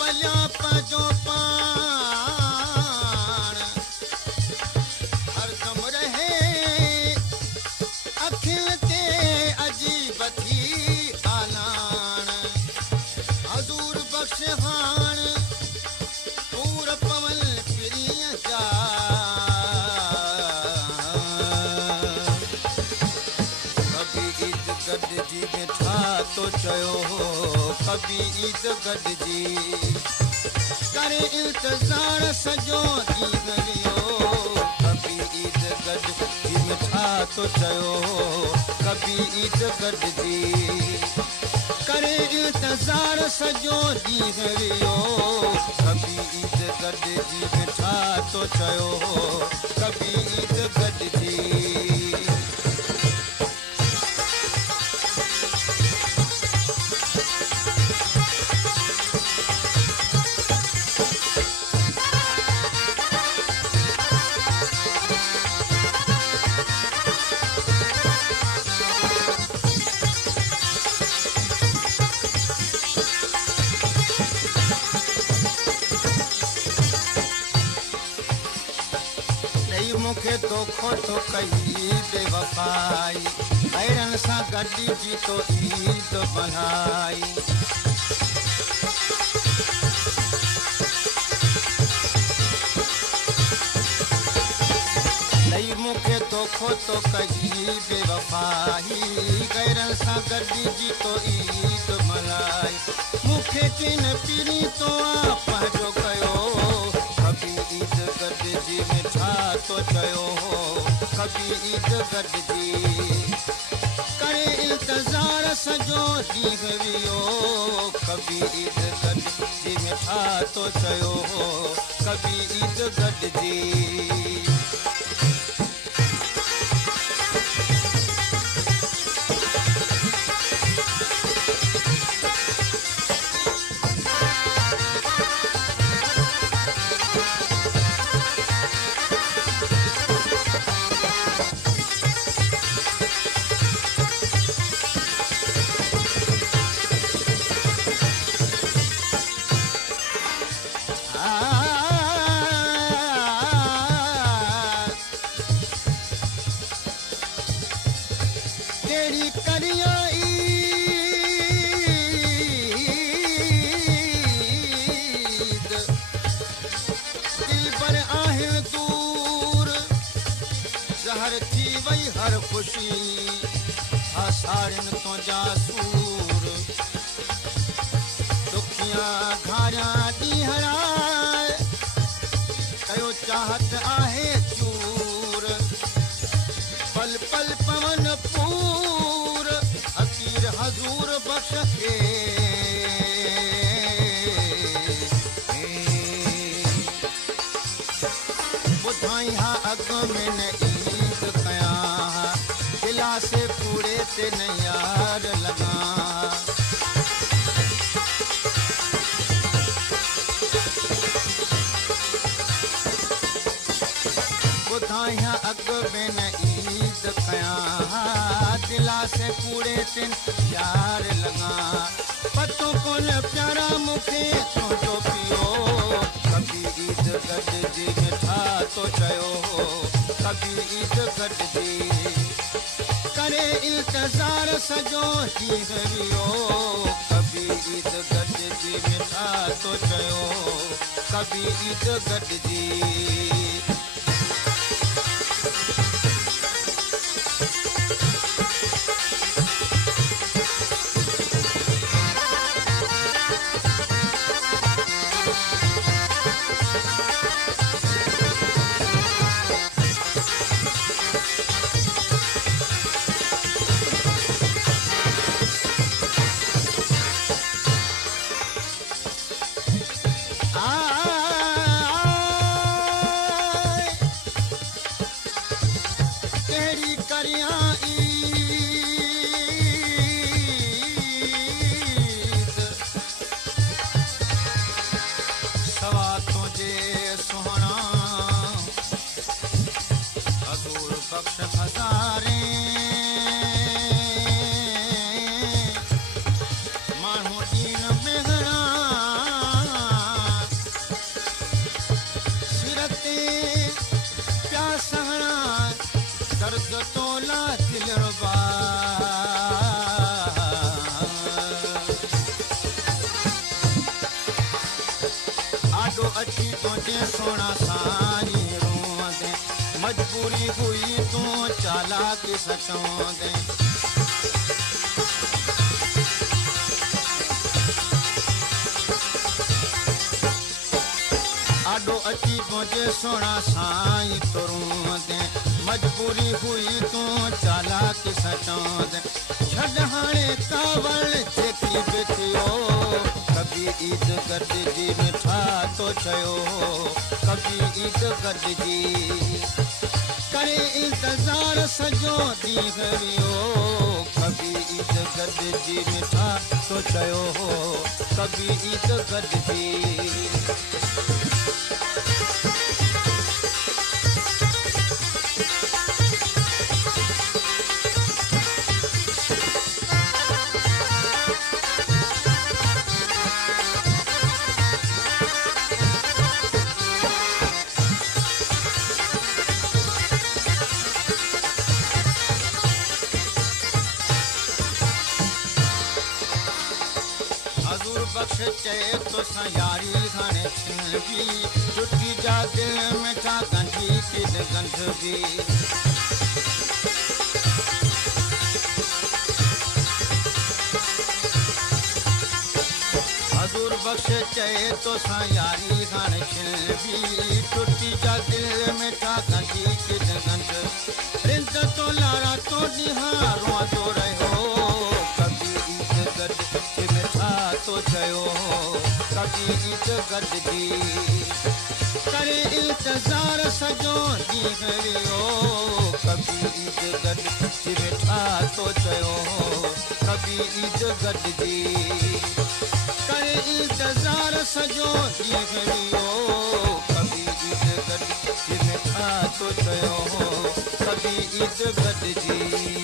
पलिया पंहिंजो पाण हरदम रहे अखियुनि ते अजीब थी आलाण हज़ूर बख़्श हाण पूर पवल पिरीअ जा कभी ईद गॾिजी वेठा तो चयो कभी ईद गॾिजी करे इंतज़ार सॼो ॾींहुं वियो कभी ईद गॾिजी वेठा तो चयो कभी ईद गॾिजी करे इंतज़ार सॼो ॾींहुं वियो कभी ईद गॾिजी वेठा तो चयो कभी ईद गॾिजी मूंखे दोखो तो कई बेवफाई भैरनि सां गॾिजी तो ईद मल्हाई मूंखे दोखो तो कई बेवफाई गैरनि सां गॾिजी तो ईद मल्हाई मूंखे किन पीरी तो पंहिंजो कयो कभी ईद गॾिजी वेठा तो चयो कभी ईद गॾिजी करे इंतज़ार सॼो ॾींहुं वियो कभी ईद गॾिजी वेठा तो चयो कभी ईद गॾिजी हर खुशी आसारनि तो जासूर दुखिया घारा ॾींहरा कयो चाहत आहे चूर पल पल पवन पूर हकीर हज़ूर बख़्श खे ॿुधाई हा अॻ में न से पूरे ते न यार लगा ॿुधाया अॻ में न ईद कयां दिला से पूरे ते यार लगा पतो कोन प्यारा मूंखे तुंहिंजो पियो कभी ईद गॾिजी वेठा तो चयो कभी ईद गॾिजी करे इंतज़ार सॼो ॾींहुं वियो कभी ईद गॾिजी वेठा तो चयो कभी ईद गॾिजी तोला दिलरुबा आडो अची तुझे सोना साई रोंदे मजबूरी हुई तू चालाक सचोंदे आडो अची तुझे सोना साई तुरोंदे मजबूरी हुई तू चालाक सचोंदे छड हाणे कावल जेकी बिठियो कभी ईद गॾिजी मिठा तो चयो कभी ईद गॾिजी करे इंतज़ार सॼो ॾींहुं वियो कभी ईद गॾिजी मिठा तो चयो कभी ईद गॾिजी हज़ूर बख्श चए तोसां यारी हाणे छिनबी छुट्टी जा दिल मिठा गंढी किड गंढबी हज़ूर बख्श चए तोसां यारी हाणे छिनबी छुट्टी जा दिल मिठा गंढी किड गंढ रिंद तो लारा तो ॾींहां रोंदो रहियो कभी ईद गॾिजी मिठा तो चयो कभी ईद गॾिजी करे इंतज़ार सॼो ॾींहुं वियो कभी ईद गॾिजी मिठा तो चयो कभी ईद गॾिजी करे इंतज़ार सॼो ॾींहुं वियो कभी ईद गॾिजी मिठा तो चयो कभी ईद गॾिजी